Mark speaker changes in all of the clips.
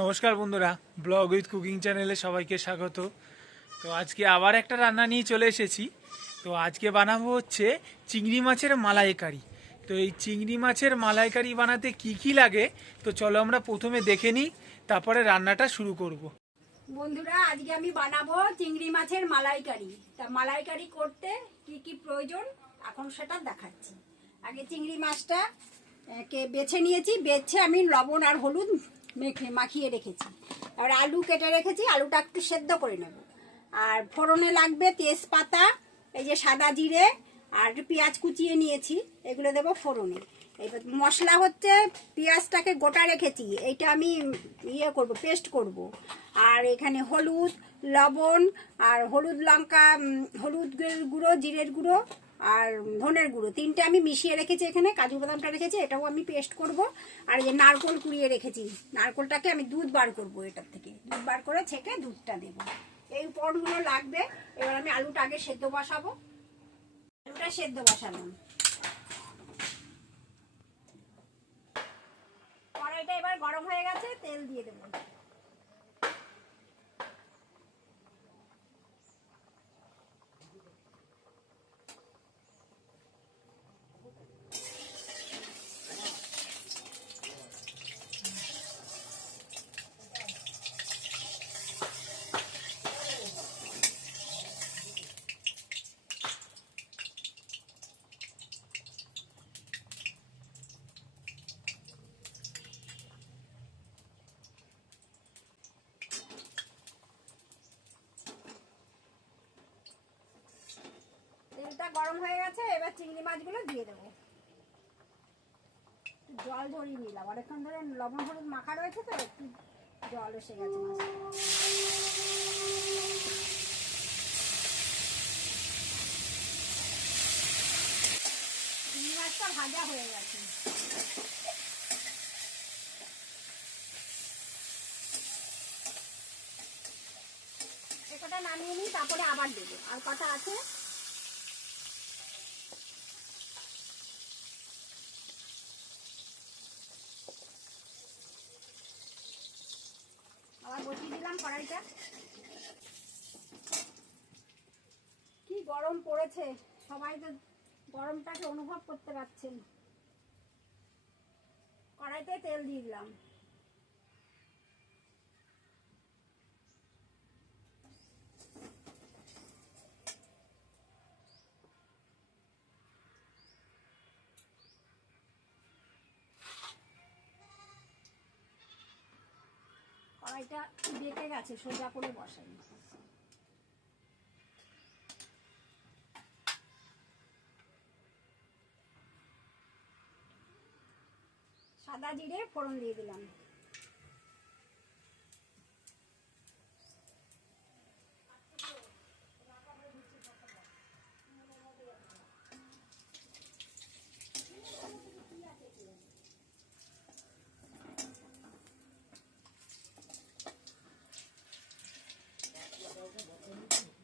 Speaker 1: নমস্কার বন্ধুরা blog with cooking চ্যানেলে সবাইকে স্বাগত। তো আজকে আবার একটা রান্না নিয়ে চলে এসেছি। তো আজকে বানাবো হচ্ছে চিংড়ি মাছের মালাইকারি। তো এই চিংড়ি মাছের মালাইকারি বানাতে কি কি লাগে? তো চলো আমরা প্রথমে দেখে নিই, তারপরে রান্নাটা শুরু করব।
Speaker 2: বন্ধুরা, আজকে আমি বানাবো চিংড়ি মাছের মালাইকারি। তা মালাইকারি করতে কি কি প্রয়োজন? এখন সেটা দেখাচ্ছি। আগে চিংড়ি মাছটা কে বেছে নিয়েছি। বেছে আমি লবণ আর হলুদ মেখে, মাখিয়ে রেখেছি। এবার আলু কেটে রেখেছি, আলুটা একটু সেদ্ধ করে নেব। আর ফোড়নে লাগবে তেজপাতা, এই যে সাদা জিরে, আর পেঁয়াজ কুচিয়ে নিয়েছি, এগুলো দেবো ফোড়নে। এবার মশলা হচ্ছে, পেঁয়াজটাকে গোটা রেখেছি, এইটা আমি ইয়ে করব, পেস্ট করব। আর এখানে হলুদ, লবণ, আর হলুদ লঙ্কা হলুদ গুঁড়ো, জিরের গুঁড়ো আর ধনের গুঁড়ো। তিনটে আমি মিশিয়ে রেখেছি এখানে, কাজু বাদামটা রেখেছি, এটাও আমি পেস্ট করব। আর যে নারকোল কুড়িয়ে রেখেছি। নারকোলটাকে আমি দুধ বার করব এটার থেকে। দুধ বার করে ছেঁকে দুধটা দেবো। এই উপকরণগুলো লাগবে, এবার আমি আলুটা আগে সেদ্ধ বসাবো। আলুটা সেদ্ধ বসালাম। কড়াইটা এবার গরম হয়ে গেছে, তেল দিয়ে দেবো তেলটা গরম হয়ে গেছে এবার চিংড়ি মাছগুলো দিয়ে দেবো। জল ধরিয়ে নিলাম। অনেকক্ষণ ধরে লবণ হলুদ মাখা রয়েছে তো, একটু জল এসে গেছে চিংড়ি মাছটা ভাজা হয়ে গেছে। এ কটা নামিয়ে নিই, তারপরে আবার দেবো। আর কটা আছে আবার বসিয়ে দিলাম কড়াইটা। কি গরম পড়েছে। সবাই তো গরমটাকে অনুভব করতে পারছেন। কড়াইতে তেল দিয়ে দিলাম। কড়াইটা বেঁকে গেছে সোজা করে বসাই। সাদা জিরে ফোড়ন দিয়ে দিলাম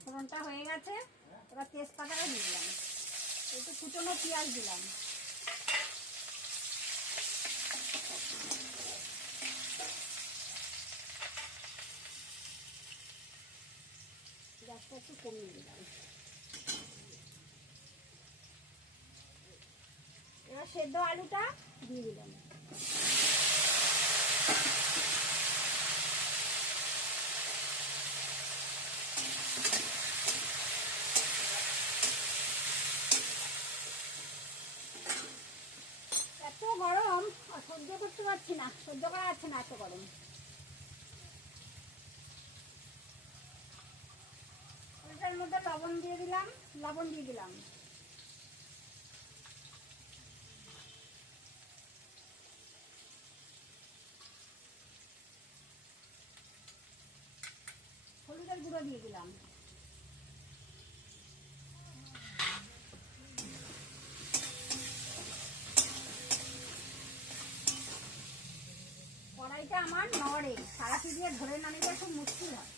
Speaker 2: ফোড়নটা হয়ে গেছে এবার তেজপাতাটা দিলাম। একটু কুচনো পেঁয়াজ দিলাম। একটু কমিয়ে দিলাম। সেদ্ধ আলুটা দিয়ে দিলাম এত গরম আর সহ্য করতে পারছি সহ্য করা যাচ্ছে না এত গরম? ওটার মধ্যে লবণ দিয়ে দিলাম, লবণ দিয়ে দিলাম। হলুদের গুঁড়ো দিয়ে দিলাম। এটা আমার নড়ে। সারাটি দিয়ে ধরে না নিলে খুব মুশকিল হয়।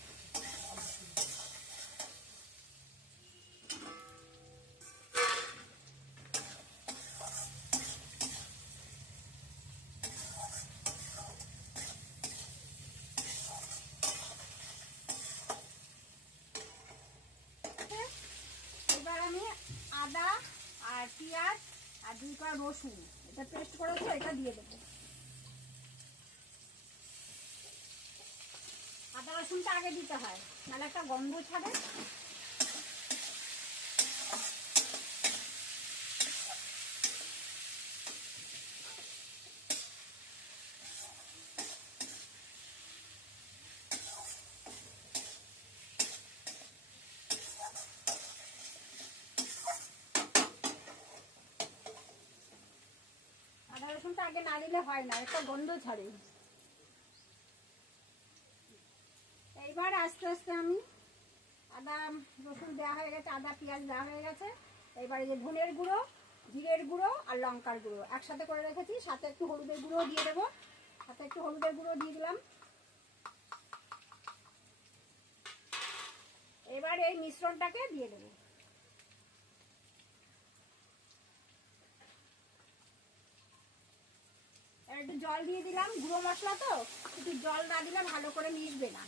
Speaker 2: এবার আমি আদা আর পেঁয়াজ আর দুই কড়া রসুন। এটা পেস্ট করেছ এটা দিয়ে দেবো। আগে দিতে হয়। নাহলে একটা গন্ধ ছাড়ে। আদা রসুনটা আগে না দিলে হয় না, একটা গন্ধ ছাড়ে। এইবার আস্তে আস্তে আমি আদা, রসুন দেওয়া হয়ে গেছে, আদা, পেঁয়াজ দেওয়া হয়ে গেছে। এবার এই যে ধনের গুঁড়ো, জিরের গুঁড়ো আর লঙ্কার গুঁড়ো একসাথে করে রেখেছি। সাথে একটু হলুদের গুঁড়ো দিয়ে দেবো। সাথে একটু হলুদের গুঁড়ো দিয়ে দিলাম। এবার এই মিশ্রণটাকে দিয়ে দেবো। একটু জল দিয়ে দিলাম, গুঁড়ো মশলা তো, একটু জল না দিলে ভালো করে মিশবে না।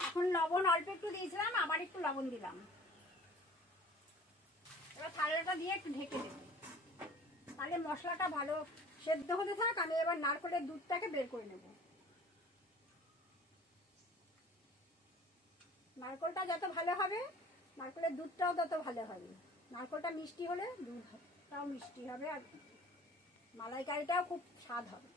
Speaker 2: এখন লবণ অল্প একটু দিয়েছিলাম, আবার একটু লবণ দিলাম। এবার থালাটা দিয়ে একটু ঢেকে দেবো। তাহলে মশলাটা ভালো সেদ্ধ হতে থাক, আমি এবার নারকলের দুধটাকে বের করে নেব। নারকলটা যত ভালো হবে, নারকলের দুধটাও তত ভালো হবে। নারকলটা মিষ্টি হলে দুধটাও মিষ্টি হবে আর মালাইকারিটাও খুব স্বাদ হবে।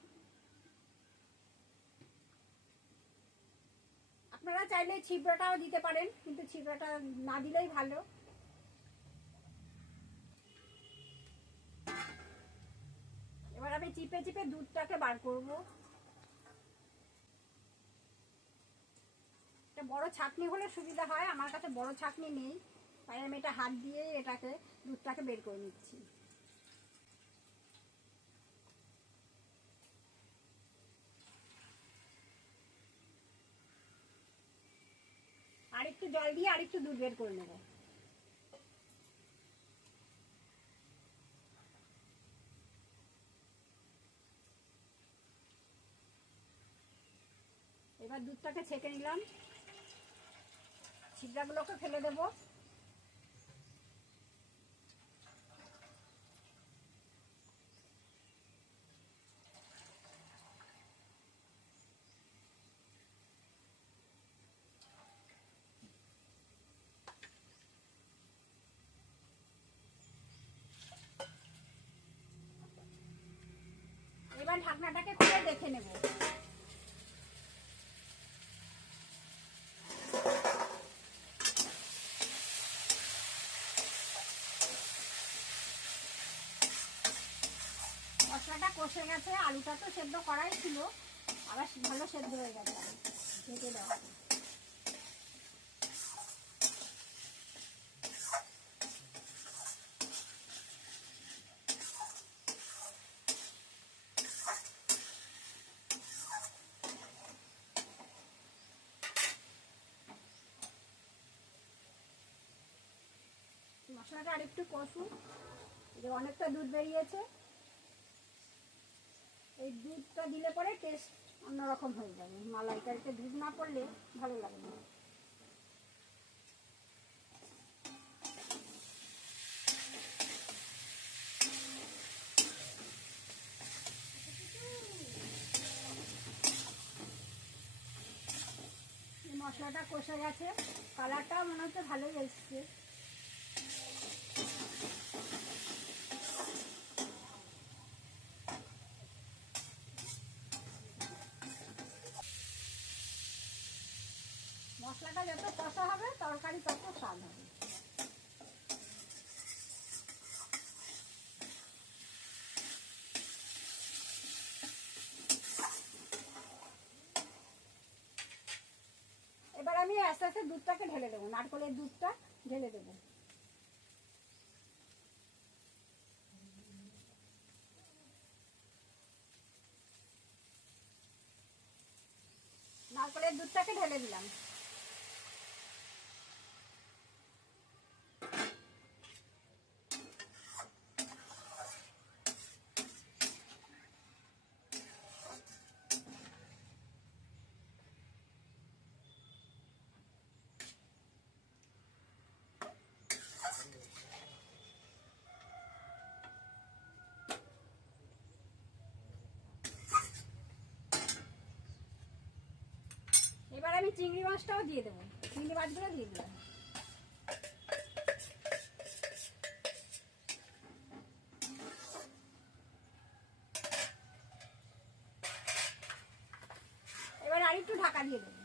Speaker 2: আপনারা চাইলে ছিবড়াটাও দিতে পারেন, কিন্তু ছিবড়াটা না দিলেই ভালো। এবার আমি চিপে চিপে দুধটাকে বার করব। একটা বড় ছাকনি হলে সুবিধা হয়, আমার কাছে বড় ছাকনি নেই, তাই আমি এটা হাত দিয়ে এটাকে দুধটাকে বের করে নিচ্ছি। আর একটু জল দিয়ে আর একটু দুধ বের করে নেব। এবার দুধটাকে ছেঁকে নিলাম। ছিদ্রাগুলোকে ফেলে দেব। এবার ঢাকনাটাকে খুলে দেখে নেব। মশলাটা কষে গেছে, আলুটা তো সেদ্ধ করাই ছিল। আবার ভালো সেদ্ধ হয়ে গেছে। ঢেকে দেওয়া মশলাটা আরেকটু কষুন। অনেকটা দুধ বেরিয়েছে। এই দুধটা দিলে পরে টেস্ট অন্যরকম হয়ে যাবে। মালাইকারিতে দুধ না পড়লে ভালো লাগবে না। মশলাটা কষে গেছে। কালারটা মনে হচ্ছে ভালোই এসছে। মশলাটা যত কষা হবে, তরকারি তত স্বাদ হবে। এবার আমি আস্তে আস্তে দুধটাকে ঢেলে দেবো, নারকলের দুধটা ঢেলে দেবো। নারকলের দুধটাকে ঢেলে দিলাম এবার আমি চিংড়ি মাছটাও দিয়ে দেবো। চিংড়ি মাছগুলো দিয়ে দিলাম। এবার আর একটু ঢাকা দিয়ে দেবো।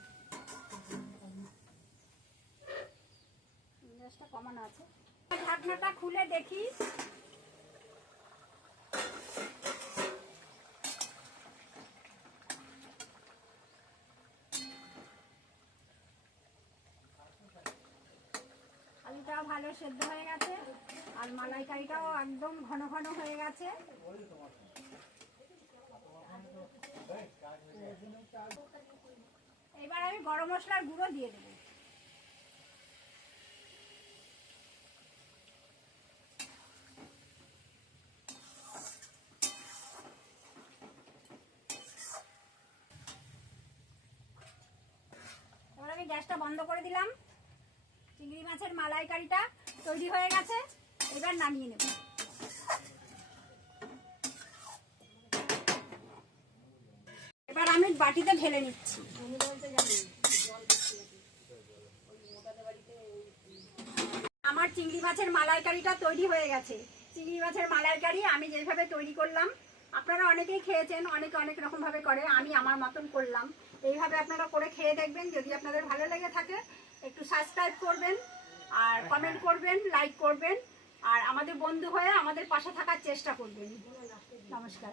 Speaker 2: গ্যাসটা কমানো আছে। ঢাকনাটা খুলে দেখি। আলুটাও ভালো সেদ্ধ হয়ে গেছে, আর মালাইকারিটাও একদম ঘন ঘন হয়ে গেছে। এবার আমি গরম মশলার গুঁড়ো দিয়ে দেবো। এবার আমি গ্যাসটা বন্ধ করে দিলাম। চিংড়ি মাছের মালাইকারিটা তৈরি হয়ে গেছে, এবার নামিয়ে নেব। এবার আমি বাটিতে ঢেলে নিচ্ছি। আমার চিংড়ি মাছের মালাইকারিটা তৈরি হয়ে গেছে। চিংড়ি মাছের মালাইকারি আমি যেভাবে তৈরি করলাম, আপনারা অনেকেই খেয়েছেন, অনেকে অনেক রকম ভাবে করে, আমি আমার মতন করলাম। এইভাবে আপনারা করে খেয়ে দেখবেন, যদি আপনাদের ভালো লেগে থাকে একটু সাবস্ক্রাইব করবেন আর কমেন্ট করবেন লাইক করবেন আর আমাদের বন্ধু হয়ে আমাদের পাশে থাকার চেষ্টা করবেন। নমস্কার।